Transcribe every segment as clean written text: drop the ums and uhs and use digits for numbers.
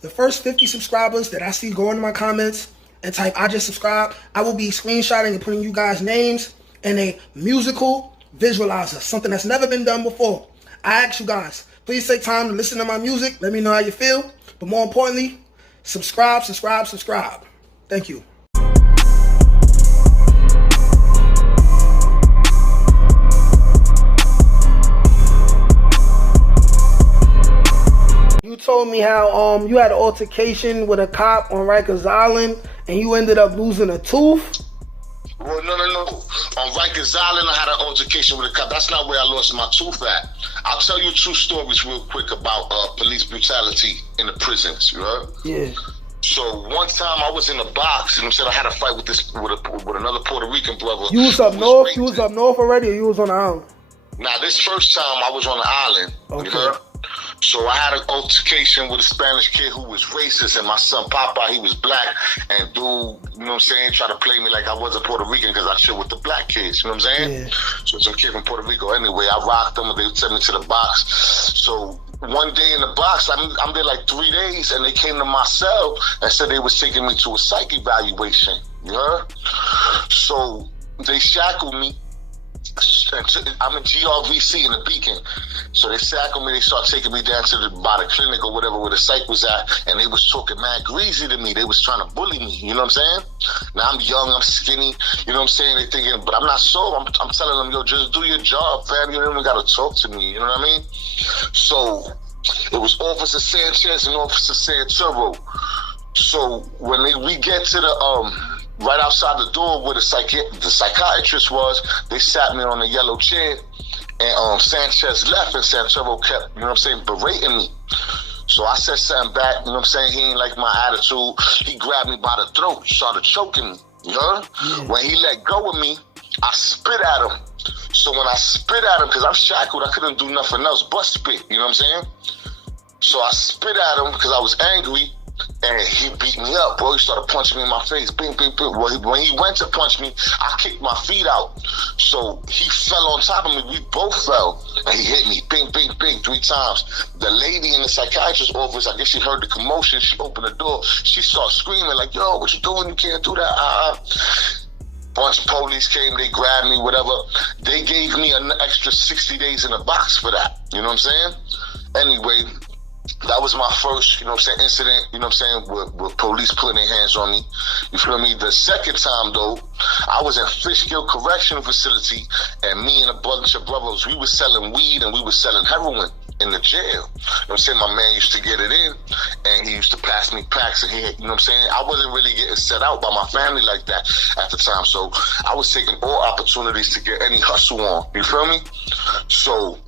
The first 50 subscribers that I see go into my comments and type "I just subscribed," I will be screenshotting and putting you guys' names in a musical visualizer, something that's never been done before. I ask you guys, please take time to listen to my music. Let me know how you feel. But more importantly, subscribe. Thank you. You told me how you had an altercation with a cop on Rikers Island and you ended up losing a tooth. Well, no. On Rikers Island, I had an altercation with a cop. That's not where I lost my tooth at. I'll tell you two stories real quick about police brutality in the prisons, you know? Yeah. So one time I was in a box, you know what I'm saying? I had a fight with another Puerto Rican brother. You was up north? You was up north already, or you was on the island? Now, this first time I was on the island, okay. You know? So I had an altercation with a Spanish kid who was racist, and my son Papa, he was black, and dude, you know what I'm saying, tried to play me like I wasn't Puerto Rican because I chill with the black kids, you know what I'm saying? Yeah. So some kid from Puerto Rico. Anyway, I rocked them, and they sent me to the box. So one day in the box, I'm there like 3 days, and they came to my cell and said they was taking me to a psych evaluation, you heard? So they shackled me. I'm in GRVC in the Beacon. So they shackled me, they start taking me down to by the clinic or whatever where the psych was at, and they was talking mad greasy to me. They was trying to bully me, you know what I'm saying? Now I'm young, I'm skinny, you know what I'm saying? They thinking, but I'm not so. I'm telling them, yo, just do your job, fam. You don't even gotta talk to me, you know what I mean? So it was Officer Sanchez and Officer Santoro. So when we get to the right outside the door where the psychiatrist was, they sat me on a yellow chair, and Sanchez left, and Santoro kept, you know what I'm saying, berating me. So I said something back, you know what I'm saying, he ain't like my attitude. He grabbed me by the throat, started choking me, you know? Yeah. When he let go of me, I spit at him. So when I spit at him, because I'm shackled, I couldn't do nothing else but spit, you know what I'm saying? So I spit at him because I was angry, and he beat me up, bro. He started punching me in my face. Bing, bing, bing. Well, when he went to punch me, I kicked my feet out. So he fell on top of me. We both fell. And he hit me. Bing, bing, bing, 3 times. The lady in the psychiatrist's office, I guess she heard the commotion. She opened the door. She started screaming like, yo, what you doing? You can't do that. Bunch of police came. They grabbed me, whatever. They gave me an extra 60 days in a box for that. You know what I'm saying? Anyway, that was my first, you know what I'm saying, incident, you know what I'm saying, with police putting their hands on me. You feel me? The second time, though, I was in Fishkill Correctional Facility, and me and a bunch of brothers, we was selling weed and we was selling heroin in the jail. You know what I'm saying? My man used to get it in, and he used to pass me packs, and he, you know what I'm saying, I wasn't really getting set out by my family like that at the time, so I was taking all opportunities to get any hustle on. You feel me? So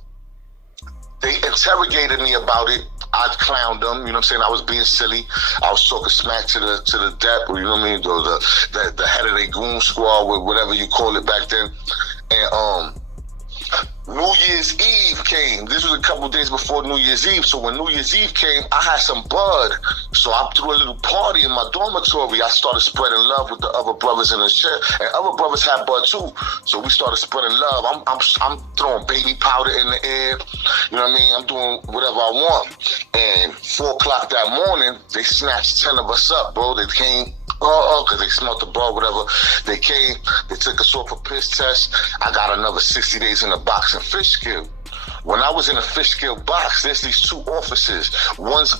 they interrogated me about it. I clowned them, you know what I'm saying? I was being silly. I was talking smack to the dep, you know what I mean? The head of the goon squad, whatever you call it back then. And New Year's Eve came. This was a couple of days before New Year's Eve. So when New Year's Eve came, I had some bud. So I threw a little party in my dormitory. I started spreading love with the other brothers in the chair. And other brothers had bud too. So we started spreading love. I'm throwing baby powder in the air. You know what I mean? I'm doing whatever I want. And 4 o'clock that morning, they snatched 10 of us up, bro. They came, because they smelled the ball, whatever. They came, they took us off a piss test. I got another 60 days in the box in Fishkill. When I was in a Fishkill box, there's these 2 officers.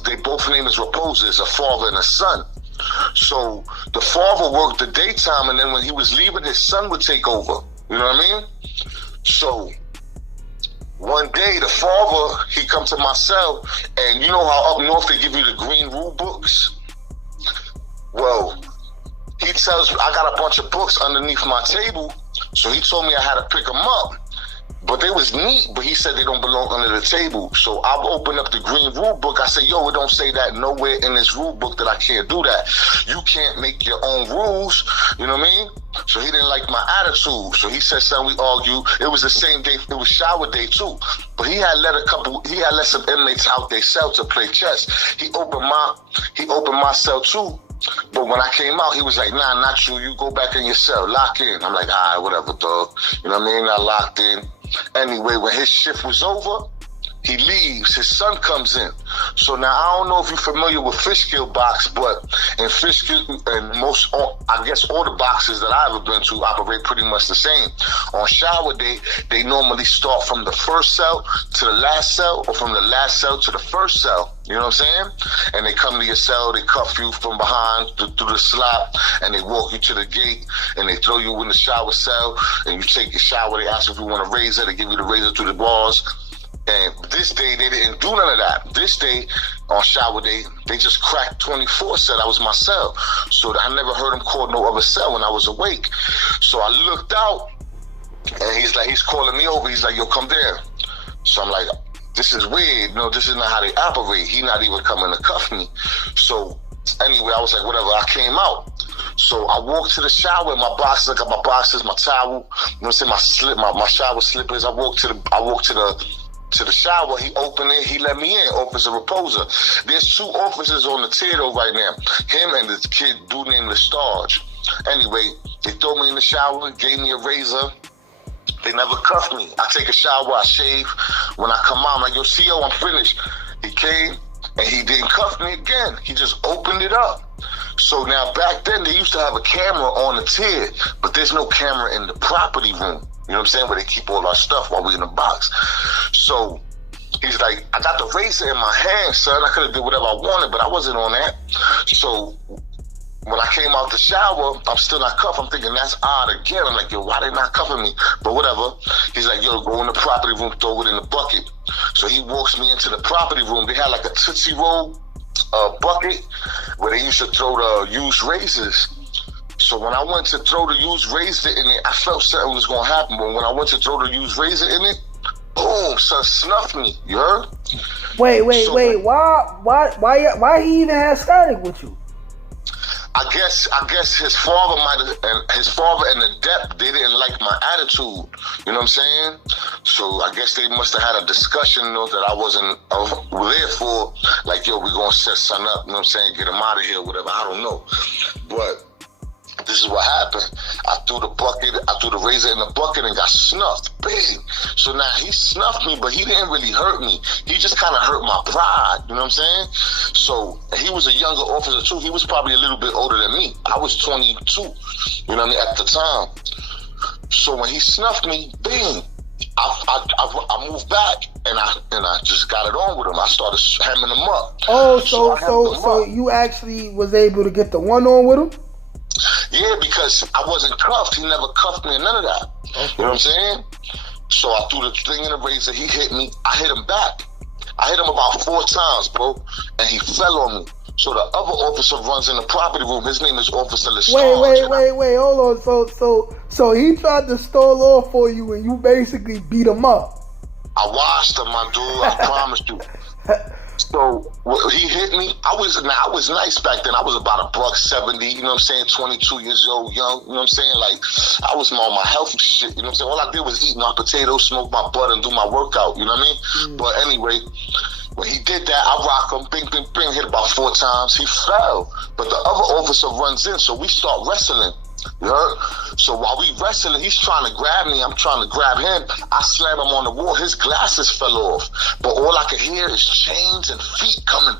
They both named as Raposas, a father and a son. So the father worked the daytime, and then when he was leaving, his son would take over. You know what I mean? So one day, the father, he come to my cell, and you know how up north they give you the green rule books? Well, he tells me, I got a bunch of books underneath my table, so he told me I had to pick them up. But they was neat, but he said they don't belong under the table. So I've opened up the green rule book. I said, yo, it don't say that nowhere in this rule book that I can't do that. You can't make your own rules, you know what I mean? So he didn't like my attitude. So he said, son, we argued. It was the same day, it was shower day too. But he had let some inmates out their cell to play chess. He opened my cell too. But when I came out, he was like, nah, not you. You go back in your cell, lock in. I'm like, all right, whatever, dog. You know what I mean? I locked in. Anyway, when his shift was over, He leaves. His son comes in. So now I don't know if you're familiar with Fishkill box, but in Fishkill and I guess all the boxes that I've ever been to operate pretty much the same. On shower day, they normally start from the first cell to the last cell, or from the last cell to the first cell. You know what I'm saying? And they come to your cell, they cuff you from behind through the slot, and they walk you to the gate, and they throw you in the shower cell, and you take your shower. They ask if you want a razor. They give you the razor through the bars. And this day, they didn't do none of that. This day, on shower day, they just cracked 24, said I was my cell. So I never heard him call no other cell when I was awake. So I looked out, and he's calling me over. He's like, yo, come there. So I'm like, this is weird. No, this is not how they operate. He not even coming to cuff me. So anyway, I was like, whatever. I came out. So I walked to the shower, my boxes, I got my boxes, my towel, you know what I'm saying, my shower slippers. I walked to the shower. He opened it. He let me in. Officer Reposer. There's 2 officers on the tier though right now. Him and this kid, dude named Lestarge. Anyway, they throw me in the shower, gave me a razor. They never cuffed me. I take a shower, I shave. When I come out, I'm like, yo, CO, I'm finished. He came and he didn't cuff me again. He just opened it up. So now back then they used to have a camera on the tier, but there's no camera in the property room. You know what I'm saying? Where they keep all our stuff while we're in the box. So he's like, I got the razor in my hand, son. I could have did whatever I wanted, but I wasn't on that. So when I came out the shower, I'm still not cuffed. I'm thinking, that's odd again. I'm like, yo, why they not cuffing me? But whatever. He's like, yo, go in the property room, throw it in the bucket. So he walks me into the property room. They had like a Tootsie Roll bucket where they used to throw the used razors. So when I went to throw the used razor in it, I felt something was going to happen. But when I went to throw the used razor in it, boom, son snuffed me. You heard? Wait. Why he even had static with you? I guess his father and the dep, they didn't like my attitude. You know what I'm saying? So I guess they must have had a discussion, you know, that I wasn't there for. Like, yo, we gonna set son up. You know what I'm saying? Get him out of here, whatever. I don't know, but this is what happened. I threw the razor in the bucket and got snuffed. Bang. So now he snuffed me, but he didn't really hurt me. He just kind of hurt my pride. You know what I'm saying? So he was a younger officer too. He was probably a little bit older than me. I was 22. You know what I mean? At the time. So when he snuffed me, bang, I moved back and I just got it on with him. I started hamming him up. Oh, so you actually was able to get the one on with him? Yeah, because I wasn't cuffed. He never cuffed me and none of that. Okay. You know what I'm saying? So I threw the thing in the razor. He hit me. I hit him back. I hit him about 4 times, bro. And he fell on me. So the other officer runs in the property room. His name is Officer Lestarge. Wait. Hold on. So he tried to stall off for you and you basically beat him up. I washed him, my dude. I promised you. So he hit me. I was nice back then. I was about $170, you know what I'm saying? 22 years old, young, you know what I'm saying? Like, I was on my healthy shit, you know what I'm saying? All I did was eat my potatoes, smoke my butt, and do my workout, you know what I mean? But anyway, when he did that, I rock him, bing, bing, bing, hit about 4 times. He fell. But the other officer runs in, so we start wrestling. You heard? So while we wrestling, he's trying to grab me. I'm trying to grab him. I slam him on the wall. His glasses fell off. But all I could hear is chains and feet coming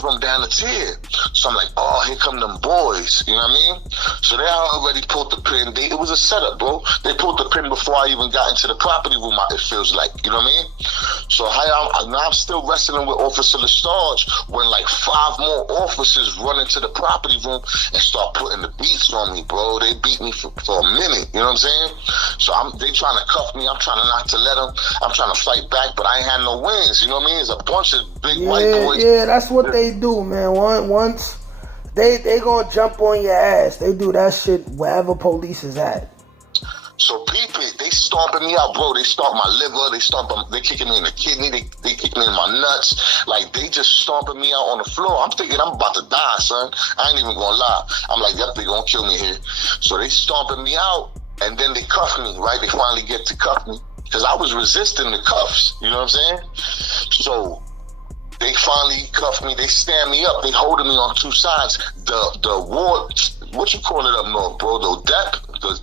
from down the tier. So I'm like, oh, here come them boys. You know what I mean? So they already pulled the pin. It was a setup, bro. They pulled the pin before I even got into the property room, it feels like. You know what I mean? So now I'm still wrestling with Officer Lestarge when like 5 more officers run into the property room and start putting the beats on me, bro. They beat me for a minute, you know what I'm saying? So they trying to cuff me. I'm trying not to let them. I'm trying to fight back, but I ain't had no wins, you know what I mean? It's a bunch of big white boys. Yeah, that's what they do, man. Once they gonna jump on your ass. They do that shit wherever police is at. So people, they stomping me out, bro. They stomp my liver. They kicking me in the kidney. They kicking me in my nuts. Like, they just stomping me out on the floor. I'm thinking I'm about to die, son. I ain't even gonna lie. I'm like, yep, they gonna kill me here. So they stomping me out, and then they cuff me, right? They finally get to cuff me. Because I was resisting the cuffs. You know what I'm saying? So they finally cuff me. They stand me up. They holding me on 2 sides. The ward, what you call it up north, bro? The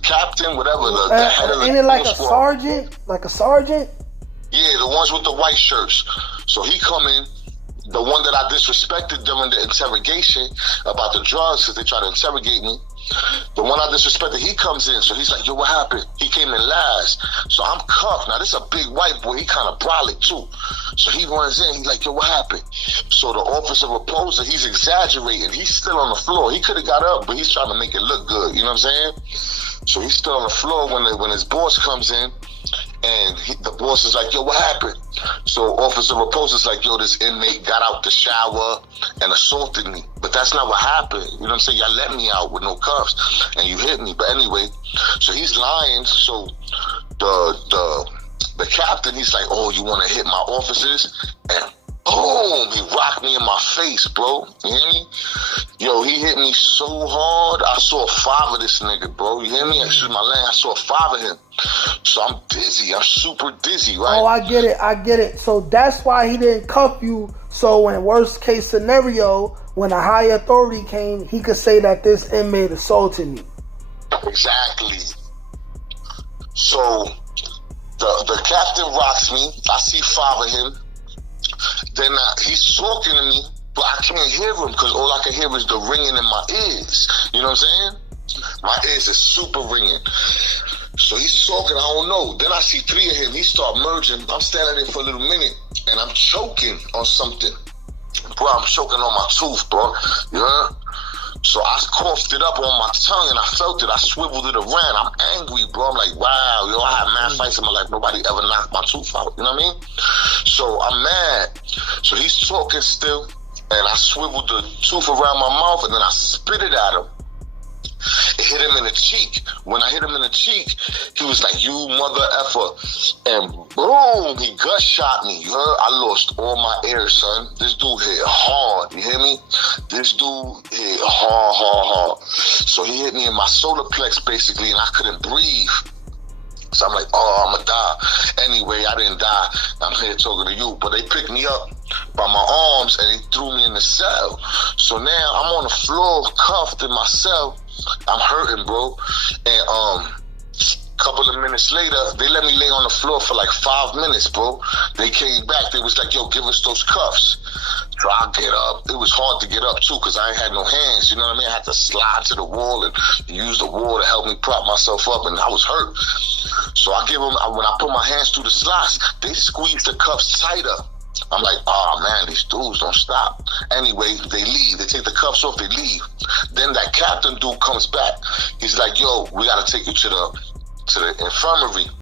captain, whatever. The head of the ain't it like a sergeant? Like a sergeant? Yeah, the ones with the white shirts. So he come in, the one that I disrespected during the interrogation about the drugs, because they tried to interrogate me. The one I disrespected, he comes in. So he's like, yo, what happened? He came in last. So I'm cuffed. Now, this is a big white boy. He kind of brolic, too. So he runs in. He's like, yo, what happened? So the officer reposer, he's exaggerating. He's still on the floor. He could have got up, but he's trying to make it look good. You know what I'm saying? So he's still on the floor when his boss comes in. And the boss is like, yo, what happened? So Officer Raposa's like, yo, this inmate got out the shower and assaulted me. But that's not what happened. You know what I'm saying? Y'all let me out with no cuffs and you hit me. But anyway, so he's lying. So the captain, he's like, oh, you want to hit my officers? And boom, he rocked me in my face, bro. You hear me? Yo, he hit me so hard, I saw 5 of this nigga, bro. You hear me? Excuse my language, I saw 5 of him. So I'm dizzy. I'm super dizzy, right? Oh, I get it. So that's why he didn't cuff you. So in worst case scenario, when a high authority came, he could say that this inmate assaulted me. Exactly. So the captain rocks me. I see 5 of him. Then he's talking to me, but I can't hear him because all I can hear is the ringing in my ears. You know what I'm saying? My ears are super ringing. So he's talking, I don't know. Then I see 3 of him. He start merging. I'm standing there for a little minute, and I'm choking on something. Bro, I'm choking on my tooth, bro. You heard? So I coughed it up on my tongue, and I felt it. I swiveled it around. I'm angry, bro. I'm like, wow, yo, I had mad fights in my life. Nobody ever knocked my tooth out. You know what I mean? So I'm mad. So he's talking still, and I swiveled the tooth around my mouth, and then I spit it at him. It hit him in the cheek. When I hit him in the cheek, he was like, you mother effer. And boom, he gut shot me. You heard? I lost all my air, son. This dude hit hard. You hear me? This dude hit hard. So he hit me in my solar plex, basically, and I couldn't breathe. So I'm like, oh, I'm gonna die. Anyway, I didn't die. I'm here talking to you. But they picked me up by my arms and they threw me in the cell. So now I'm on the floor, cuffed in my cell. I'm hurting, bro. And a couple of minutes later, they let me lay on the floor for like 5 minutes, bro. They came back. They was like, yo, give us those cuffs. So I get up. It was hard to get up, too, because I ain't had no hands. You know what I mean? I had to slide to the wall and use the wall to help me prop myself up, and I was hurt. So I give them, when I put my hands through the slots, they squeeze the cuffs tighter. I'm like, oh man, these dudes don't stop. Anyway, they leave. They take the cuffs off, they leave. Then that captain dude comes back. He's like, yo, we gotta take you to the infirmary.